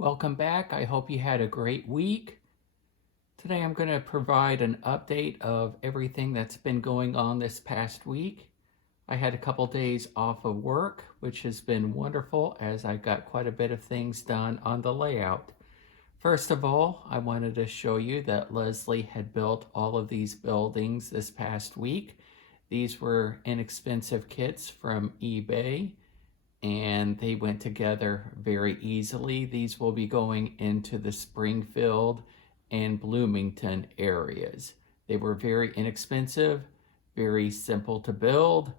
Welcome back. I hope you had a great week. Today I'm going to provide an update of everything that's been going on this past week. I had a couple days off of work, which has been wonderful as I got quite a bit of things done on the layout. First of all, I wanted to show you that Leslie had built all of these buildings this past week. These were inexpensive kits from eBay, and they went together very easily. These will be going into the Springfield and Bloomington areas. They were very inexpensive, very simple to build,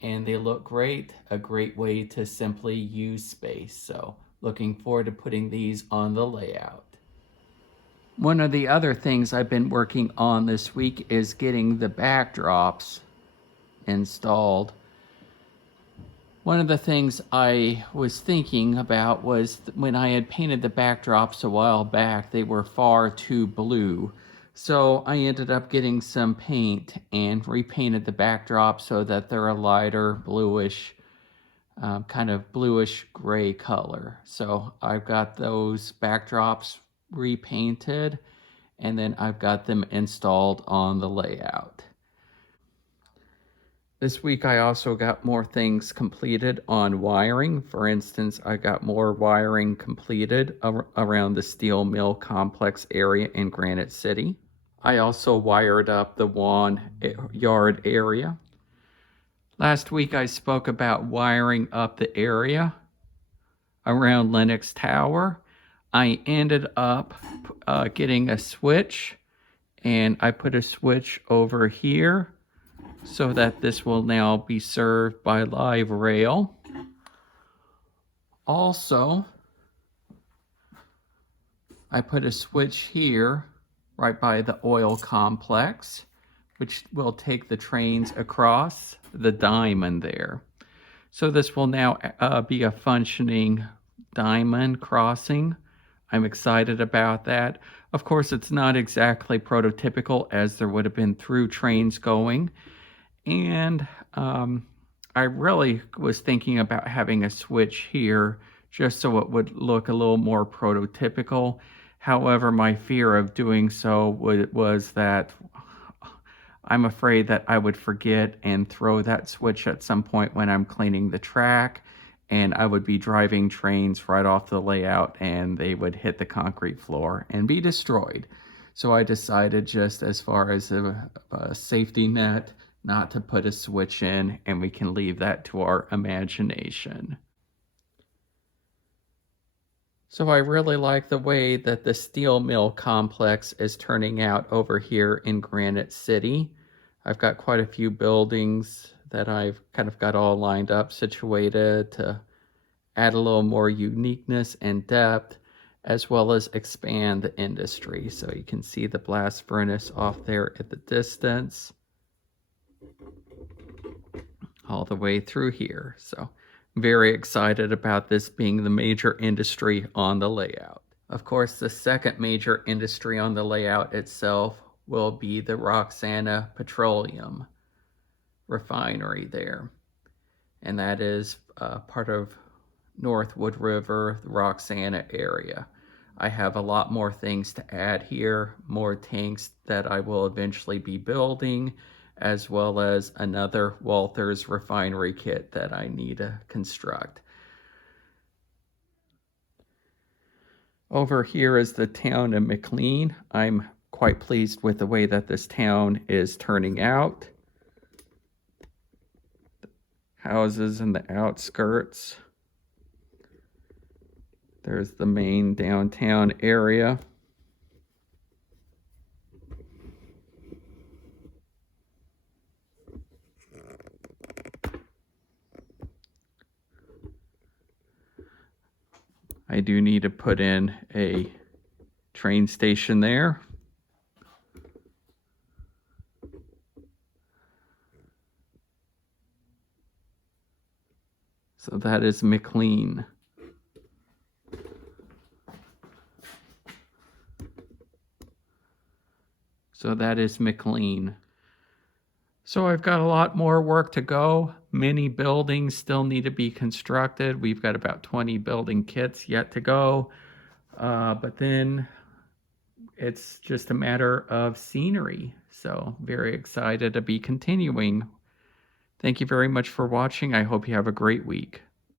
and they look great. A great way to simply use space. So looking forward to putting these on the layout. One of the other things I've been working on this week is getting the backdrops installed. One of the things I was thinking about was when I had painted the backdrops a while back, they were far too blue. So I ended up getting some paint and repainted the backdrop so that they're a lighter bluish, kind of bluish gray color. So I've got those backdrops repainted, and then I've got them installed on the layout. This week I also got more things completed on wiring. For instance, I got more wiring completed around the steel mill complex area in Granite City. I also wired up the Juan yard area. Last week I spoke about wiring up the area around Lennox Tower. I ended up getting a switch, and I put a switch over here so that this will now be served by live rail. Also, I put a switch here right by the oil complex, which will take the trains across the diamond there. So this will now be a functioning diamond crossing. I'm excited about that. Of course, it's not exactly prototypical, as there would have been through trains going. And I really was thinking about having a switch here just so it would look a little more prototypical. However, my fear of doing so was that I'm afraid that I would forget and throw that switch at some point when I'm cleaning the track, and I would be driving trains right off the layout and they would hit the concrete floor and be destroyed. So I decided, just as far as a safety net, not to put a switch in, and we can leave that to our imagination. So I really like the way that the steel mill complex is turning out over here in Granite City. I've got quite a few buildings that I've kind of got all lined up, situated to add a little more uniqueness and depth, as well as expand the industry. So you can see the blast furnace off there at the distance, all the way through here. So very excited about this being the major industry on the layout. Of course, the second major industry on the layout itself will be the Roxana Petroleum refinery there. And that is part of Northwood River, the Roxana area. I have a lot more things to add here, more tanks that I will eventually be building, as well as another Walthers refinery kit that I need to construct. Over here is the town of McLean. I'm quite pleased with the way that this town is turning out. Houses in the outskirts. There's the main downtown area. I do need to put in a train station there. So that is McLean. So that is McLean. So I've got a lot more work to go. Many buildings still need to be constructed. We've got about 20 building kits yet to go. But then it's just a matter of scenery. So very excited to be continuing. Thank you very much for watching. I hope you have a great week.